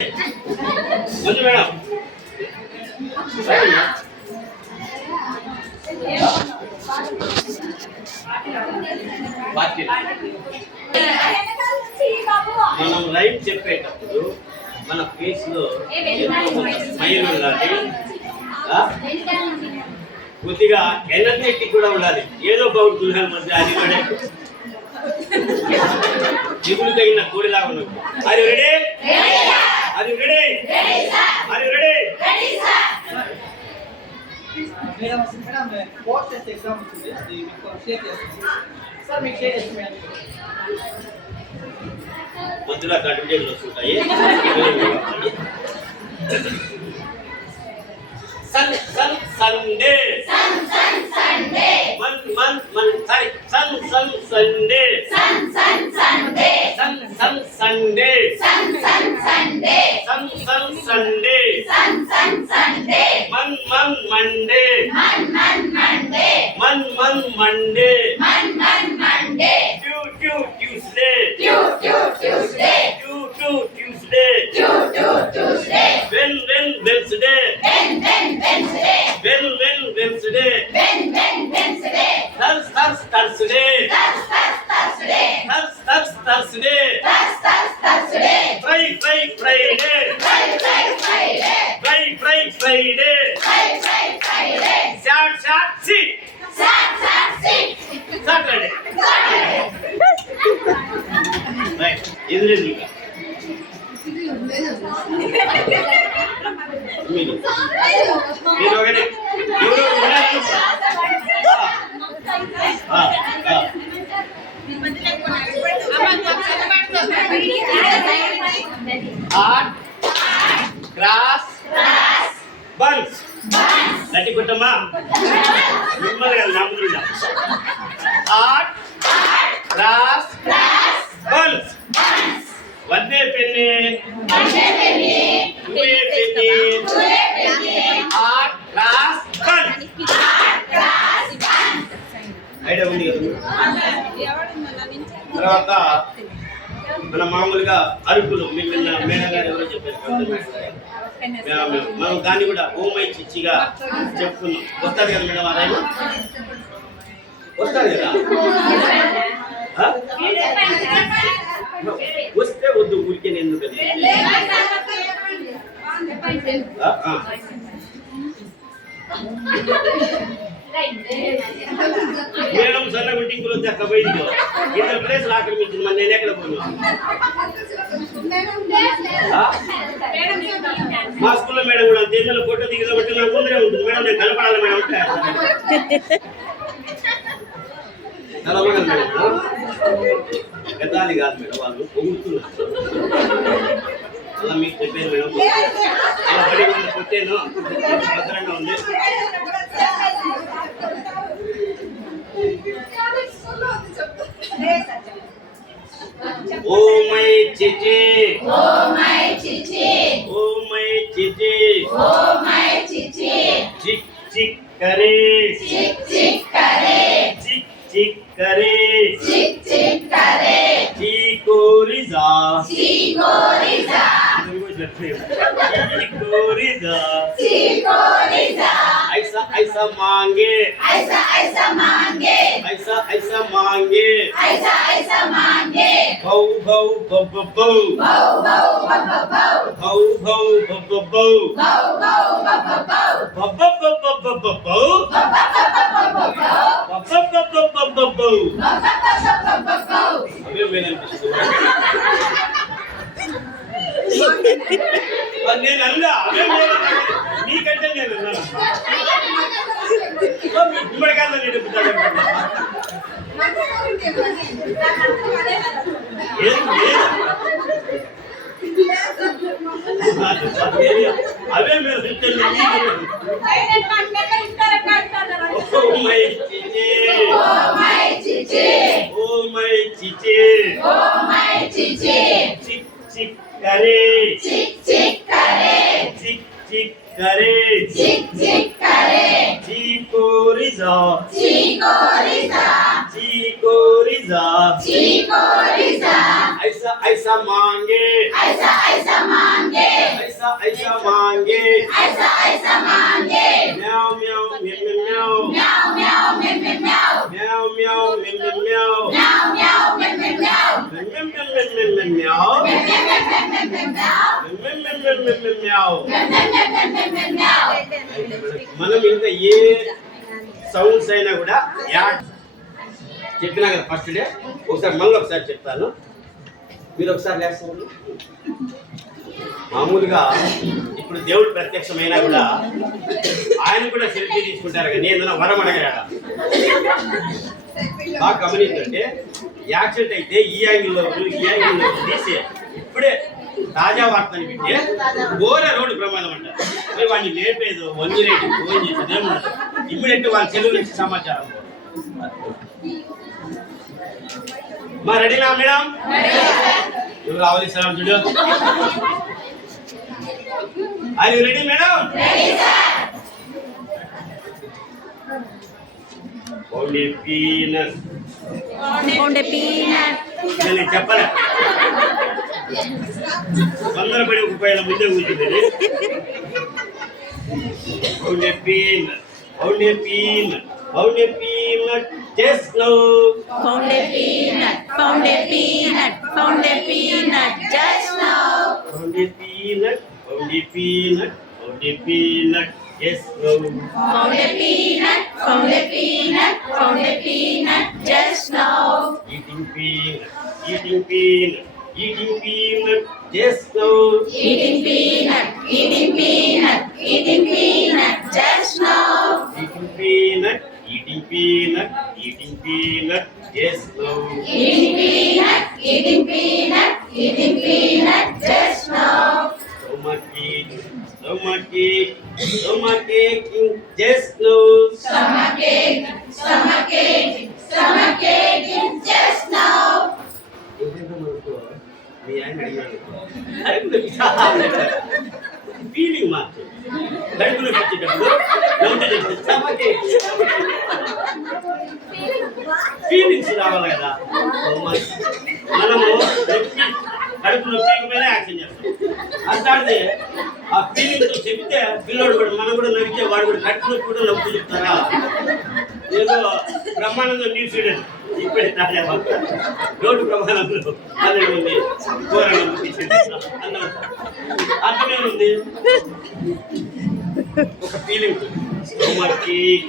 Manju madam మనం right చెప్పేటప్పుడు మన ఫేస్ లో స్మైల్ ఉండాలి, కొద్దిగా ఎనర్జెటిక్ కూడా ఉండాలి. ఏదో ఒకటి దుల్హన్ మధ్య అది కూడా దిగులు తగిన కోడిలాగా ఉన్నది. అది రెడీ, అది రెడీ, అది రెడీ. మధ్యలో అడ్వర్టైజ్లు వస్తుంటాయి. Sun sun Sunday, mon mon mon sorry sun sun Sunday, sun sun Sunday, sun sun Sunday, sun sun Sunday, sun sun Sunday, sun sun Sunday, mon Mann Monday, Mon Mann Monday, Mon Mann Monday, Mon Mann Monday, Tue Tue Tuesday, Tue Tue Tuesday, Tue Tue Tuesday, Tue Tue Tuesday, Wen Wen Wednesday, Wen Wen Wednesday, Wen Wen Wednesday, Wen Wen Wednesday, Thurs Thurs Thursday, Thurs Thurs Thursday, Thurs Thurs Thursday, Thurs Thurs Thursday, Fri Fri Friday, Fri Fri Friday, Fri Fri Friday, Fri Fri Friday, షాట్ షాట్ సి, షాట్ షాట్ సి, Saturday, Saturday. Right ఇది లేదు ఇంకా మీరు ఒకటి ఎవరు ఆర్ట్ క్రాస్ బన్స్ గట్టి కొట్టమ్మా మిమ్మల్ని నమ్ముతుందా. Art cross buns, one a penny, two a penny, hot cross buns. Idea ఉంది కదా. తర్వాత మన మామూలుగా అరుపులు మీకు మేడం గారు ఎవరో చెప్పారు, మనం దాన్ని కూడా ఓమై చిచ్చిగా చెప్తున్నాం. వస్తారు కదా మేడం, అదే వస్తారు కదా. వస్తే వద్దు ఊరికే ఎందుకు అది. మేడం సన్న గుంటింకులు వచ్చి అక్కడ పోయింది, ఇద్దరు ప్లేసులు ఆక్రమించింది. మరి నేను ఎక్కడ పోను. మా స్కూల్లో మేడం కూడా దేశాల ఫోటో దిగితే నాకు ముందరే ఉంటుంది. మేడం నేను కలపడాలి మేడం, కలపగలను మేడం. గతాలి కాదు మేడం, వాళ్ళు పొగుడుతున్నారు. అలా మీకు చెప్పాను మేడం, అలా పడి కొట్టాను, భద్రంగా ఉంది. ఓ మై చిచి, ఓ మై చిచి, ఓ మై చిచి, ఓ మై చిచి, చిక్ చిక్ करे, चिक चिक करे, चिक चिक करे, चिक चिक करे, चिकोरिजा, चिकोरिजा, चिकोरिजा, चिकोरिजा, ऐसा ऐसा मांगे, ऐसा ऐसा मांगे, ऐसा ऐसा मांगे, ऐसा ऐसा मांगे, भौ भौ भौ भौ भौ, भौ भौ भौ भौ, भौ भौ भौ भौ भौ, भौ भौ भौ भौ, भौ भौ भौ भौ भौ, అదే నేను అన్నా, అదే నీకంటే నేను గుమ్మడికాయలు నేను అవే మీరు Oh my chichi, oh my chichi, oh my chichi, oh my chichi, chick chick करे, chick chick करे, chick chick करे, chick chick करे, chikoriza, chikoriza, chikoriza, chikoriza, ऐसा ऐसा मांगे, ऐसा ऐसा मांगे, मांगे ऐसा ऐसा मांगे म्याऊ म्याऊ म्याऊ म्याऊ म्याऊ म्याऊ म्याऊ म्याऊ म्याऊ म्याऊ म्याऊ म्याऊ म्याऊ म्याऊ म्याऊ म्याऊ మనం ఇంకా ఏ సౌండ్స్ అయినా కూడా యాడ్ చెప్పినా కదా ఫస్ట్ డే ఒకసారి మళ్ళీ ఒకసారి చెప్తాను మీరు ఒకసారి లేస్తారు మామూలుగా ఇప్పుడు దేవుడు ప్రత్యక్షమైనా కూడా ఆయన కూడా సెల్ఫీ తీసుకుంటారు కానీ ఏదైనా వరం అడగాడ బాగా గమనించంటే యాక్సిడెంట్ అయితే ఈ యాంగిల్లో తీసి ఇప్పుడే తాజా వార్తని పెట్టి ఘోర రోడ్డు ప్రమాదం అంటారు వాడిని లేపేదో 108 ఫోన్ చేసేది ఏముండదు ఇమ్మీడియట్ వాళ్ళ చెరువు నుంచి సమాచారం మా రెడీనా మేడం ఎవరు రావాలి సలాం చూడు are you ready madam only peanut నేను చెప్పలే తొందరపడి ఒక పైన ముందే కూర్చుంది only peanut just now found a peanut just now found a peanut just now found a peanut just now eating peanut just now eating peanut just now eating peanut just now eating peanut just now stomach ache just now stomach ache just now feeling మార్చు కడుపులో వచ్చేటప్పుడు feelings రావాలి కదా మనము కడుపు నొప్పిపోయినా action చేస్తాం అట్లాంటి ఆ ఫీలింగ్తో చెప్తే పిల్లోడు కూడా మనం కూడా నవ్వితే వాడు కూడా కడుపు నొప్పి కూడా నవ్వుతూ చెప్తారా ఏదో బ్రహ్మానందం న్యూస్ చూడండి ఇప్పుడే తాజా రోడ్డు ప్రమాణంలో 12 మంది అర్థమే ఉంది ఒక feeling stomach Ek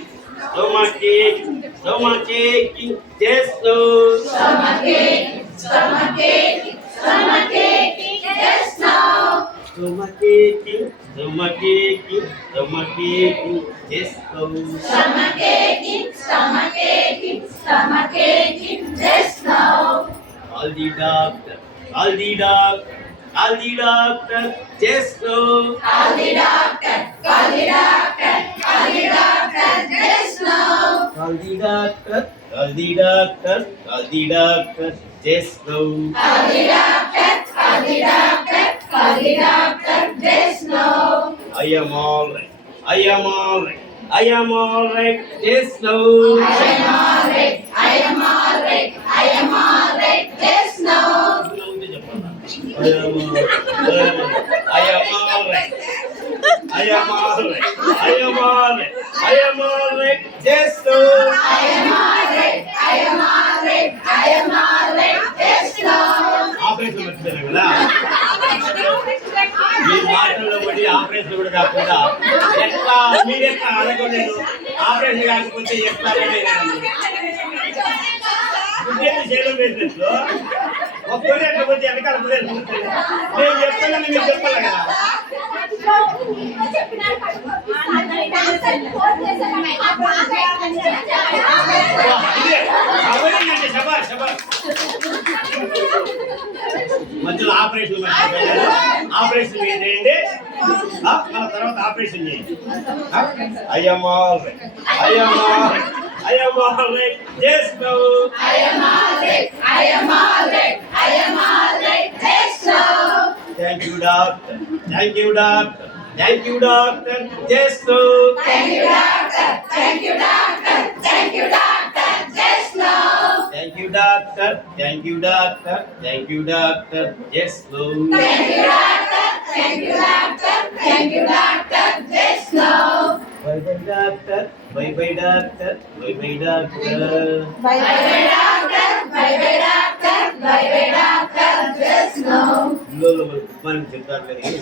just now stomach ache just now stomach aching just now stomach aching just now call the doctor just now call the doctor just now call the doctor just now call the doctor just now I am all right just now I am all right just now I am all right just now I am all right just now operation వచ్చింది కదా మీ మాటల్లో పడి operation కూడా కాకుండా ఎట్లా మీరెట్లా అనుకోలేదు operation కాకపోతే ఎట్లా చేయడం వేసినట్లు ఒక పొడి ఎట్లా పోతే వెనకాల పొడి నేను చెప్తానని మీరు చెప్పాలి కదా మధ్యలో ఆపరేషన్ ఆపరేషన్ చేయండి మన తర్వాత ఆపరేషన్ చేయండి I am all right just now I am all right just now thank you doctor just now thank you doctor just now thank you doctor just now thank you doctor Thank you, doctor. Just now. By by doctor by by doctor by by doctor Bye bye, doctor. Bye bye, doctor. Bye bye, doctor. Just now. పిల్లలు మనకి చెప్తారు కానీ